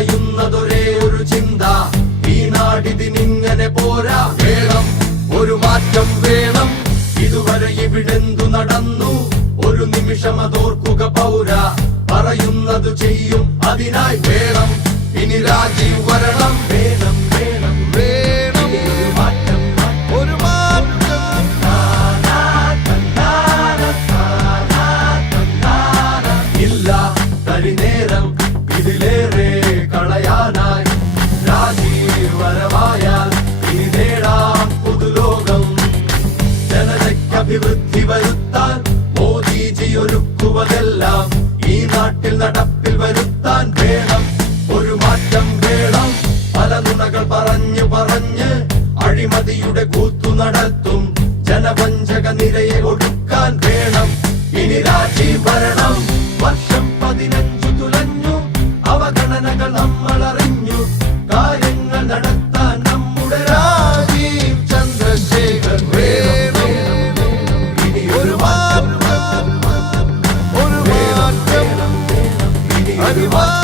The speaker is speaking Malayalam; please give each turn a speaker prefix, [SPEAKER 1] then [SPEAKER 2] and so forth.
[SPEAKER 1] പറയുന്നതൊരേ ഒരു ചിന്ത. ഈ നാടിതിനിങ്ങനെ പോരാ. വേണം ഒരു മാറ്റം വേണം. ഇതുവരെ ഇവിടെന്തു നടന്നു? ഒരു നിമിഷം അതോർക്കുക പൗര. പറയുന്നതു ചെയ്യും അതിനായി വേണം. ഇനി രാജീവ് വരണം. അഭിവൃദ്ധി വരുത്താൻ മോദിജി ഒരുക്കുവതെല്ലാം ഈ നാട്ടിൽ നടപ്പിൽ വരുത്താൻ വേണം. ഒരു മാറ്റം വേണം. പല നുണകൾ പറഞ്ഞു പറഞ്ഞ് അഴിമതിയുടെ കൂത്തു നടത്തും. ജനവഞ്ചക നിരയെ ഒടുക്കാൻ വേണം. ഇനി രാജീവ് ഭരണം. വർഷം പതിനഞ്ചു തുലഞ്ഞു. അവഗണനകൾ നമ്മൾ അറിഞ്ഞു. കാര്യങ്ങൾ നടത്തി அறிவார்